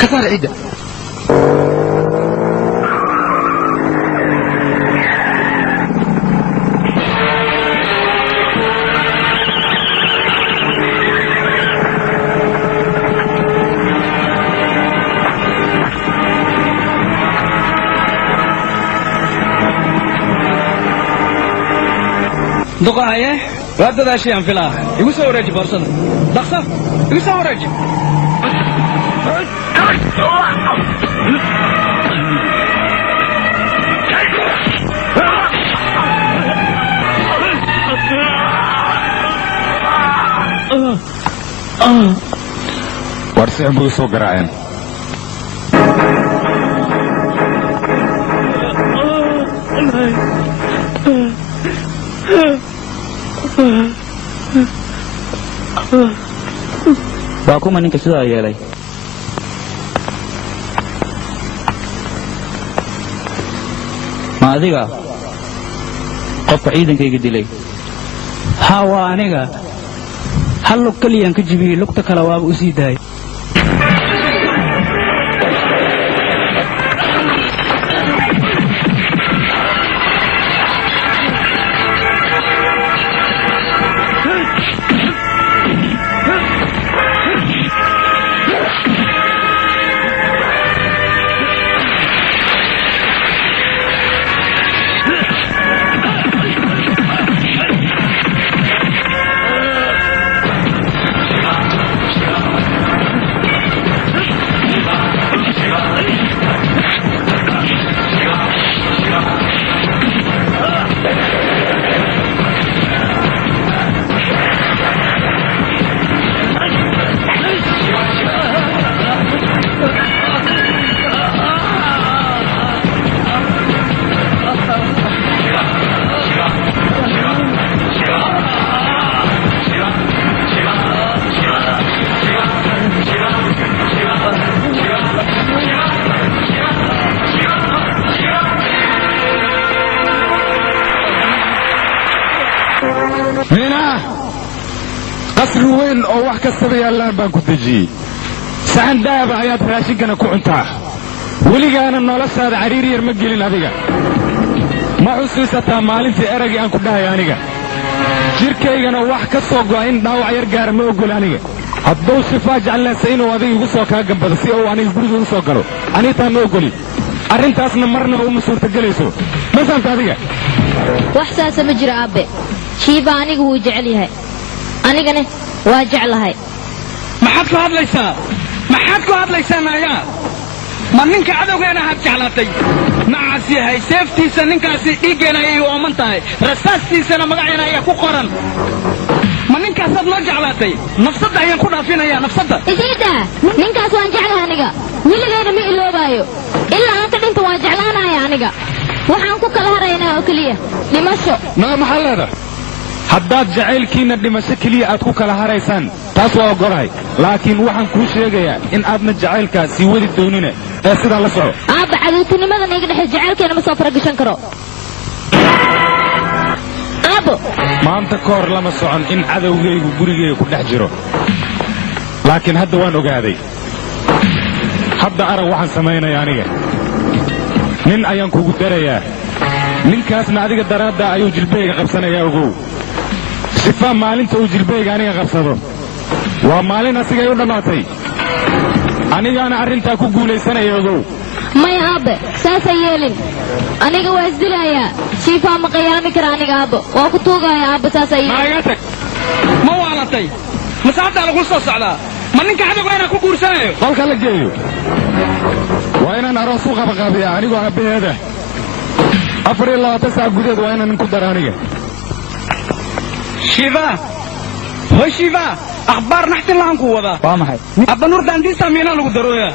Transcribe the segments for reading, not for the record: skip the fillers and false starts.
كسر عيدة دقاية وهذا ذا شيء في الآخر يقول رجل فرصة دقصة يقول رجل ورسع بوسو قرعين waa kuma ninka sidaa yeelay ma adiga qofka ciidankayga dilay haa waa aniga hal lug kaliyaan ka jibiyey lugta kale waaba u sii daayay قصر وين او wax kastaba yaalaan baan ku dajiyay saxan daaba ayaad raashinkana ku cuntaa weligaana noloshaada cariir yar ma gelin adiga ma xusuusataa maalintii eragii aan ku dhahay aniga jirkaygana wax ka soo go'a in dhaawac yar gaara ma ogol aniga hadduu shifaa jeclaysa inuu adiga igu soo kaa gambado si uu aniga guriga u soo galo anitaa ma ogoli arrintaasna marnaba uma suurtagelayso ma fahamta adiga wax saasa ma jiro aabe shiiba aniga wuu jecel yahay anigana waa jeclahay maxaad ku hadlaysaa naayaa ma ninka cadowgeena had jeclaatay nacaas yahay seeftiisa ninkaasi dhiiggeena ayay u ooman tahay rasaastiisana magaceena ayaa ku qoran ma ninkaasaad noo jeclaatay nafsadda ayaan ku dhaafinayaa nafsadda isiida ninkaas waan jeclahay aniga weligeena ma iloobaayo ilaa aan ka dhinta waan jeclaanaya aniga waxaan ku kala haraynaa oo keliya dhimasho maxaa leedahay haddaad jacaylkiinna dhimasho keliya aad ku kala haraysaan taas waa ogolahay laakiin waxaan kuu sheegayaa in aadna jacaylkaa sii wadi doonine ee sidaa la soco aabba caduutinimadan iga dhexe jacaylkeena ma soo faragashan karo aabbo maanta ka hor lama socon in cadowgaygu gurigayga ku dhex jiro laakiin hadda waan ogaaday hadda arag waxaan samaynaya aniga nin ayaan kugu darayaa ninkaasna adiga daraaddaa ayuu jilbayga qabsanayaa ogow sifaa maalinta uu jilbayga aniga qabsado waa maalin asigay u dhammaatay anigaana arrintaa ku guulaysanaya ogow maya aabbe saasa yeelin aniga waa isdilayaa shiifaa ma qayaami kara aniga aabbo waa ku tuugaya aabba saasa yeelin maaga tag ma waalatay masaabtaa lagu soo socdaa ma ninka cadowgeena ku guursanayo qolka la geeyo waa inaan aroos u qabaqaabiyaa anigoo aabbaheeda 24 saac gudeed waa inaan ku dara aniga shiifa hoy shiifa akhbaar naxtin lahan ku wadaa waa maxay abba nuur daandiisa miina lagu darooyaa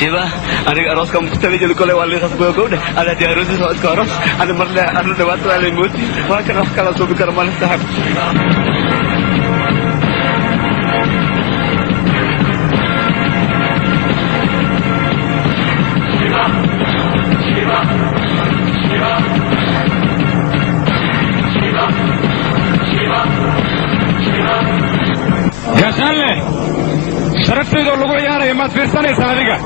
Shiva, anig aros kamu tadi jadi kolej wali khas gue udah ada di arus soal aros, ada merle ada lewat wali muti, wah kenapa kalau tuh bicara malas tahap. gaashaanle sharafteedoo lagu ciyaaraya maad fiirsanaysaa adiga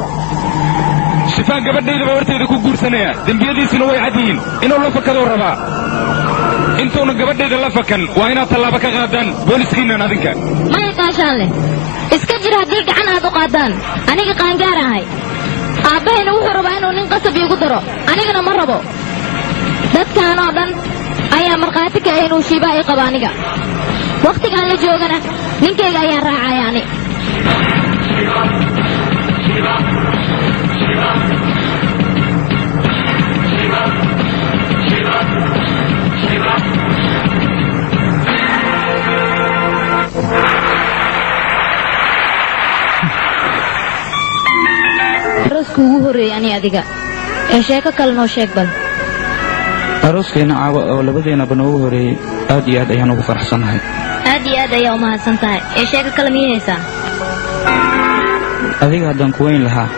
shifaan gabadhaydaba horteeda ku guursanaya dembiyadiisina way cad yihiin inuu la fakaduu rabaa intuuna gabadhayda la fakan waa inaad tallaabo ka qaadaan booliskiinnan adinka maya gaashaanle iska jir haddii gacan aad u qaadaan aniga qaangaar ahay aabbahayna wuxuu rabaa inuu nin qasab iigu daro anigana ma rabo dadkaan oo dhan ayaa markhaati ka ah inuu shiibaa ii qabo aniga wakhtigaan la joogana ninkayga ayaan raacaya ani arooska ugu horreeyey ani adiga ee sheeko kale noo sheeg bal arooskeenna caawa oo labadeennaba noogu horeeyey aad iyo aad ayaan ugu faraxsannahay aad iyo aad ayaa u mahadsan tahay ee sheeko kale miyay haysaa adiga haddaan ku weyn lahaa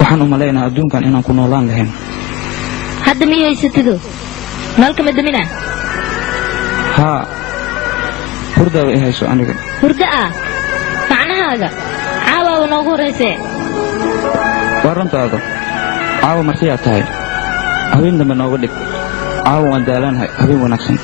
waxaan u malaynaha adduunkan inaan ku noolaan lahayn hadda miyay haysatido nalka madamina haa hurdaaba i hayso aniga hurdo ah macnahaaga caawaaba noogu horraysee waa runtaada caawa martiyaa tahay habeen dambe nooga dhig caawa waan daalaanahay habeen wanaagsan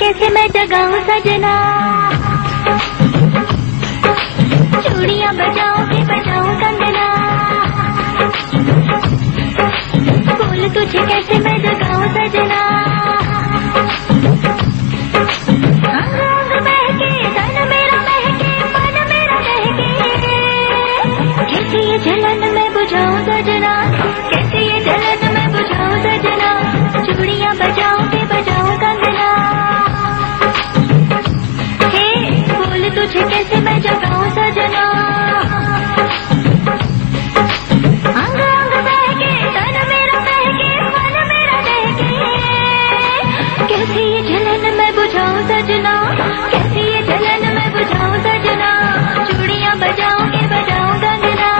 कैसे मैं जगाऊं सजना चूड़ियां बजाऊं कि बजाऊं कंगना बोल तुझे कैसे मैं जगाऊं सजना अंग अंग महके तन मेरा महके मन मेरा महके कैसे ये जलन मैं बुझाऊं सजना कैसे ये जलन मैं बुझाऊं सजना चूड़ियां बजाऊं कि बजाऊं कंगना तुझे कैसे मैं जगाऊं सजना अंग अंग बहके तन मेरा बहके मन मेरा बहके कैसे ये जलन मैं बुझाऊं सजना कैसे ये जलन मैं बुझाऊं सजना चूड़ियां बजाऊं के बजाऊं कंगना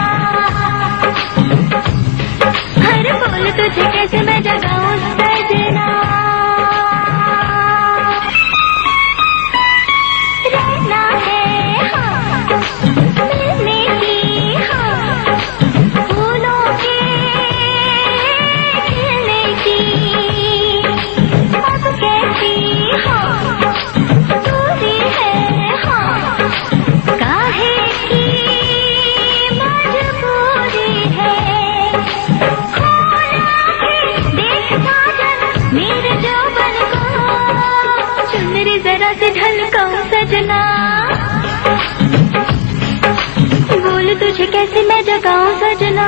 हर बोल तुझे कैसे मैं जगाऊं सजना रहना है मिलने की फूलों के खिलने की अब कैसी दूरी है काहे की मजबूरी है देख साजन मेरे जौबन को चुनरी जरा से ढलकाऊं सजना बोल तुझे कैसे मैं जगाऊं सजना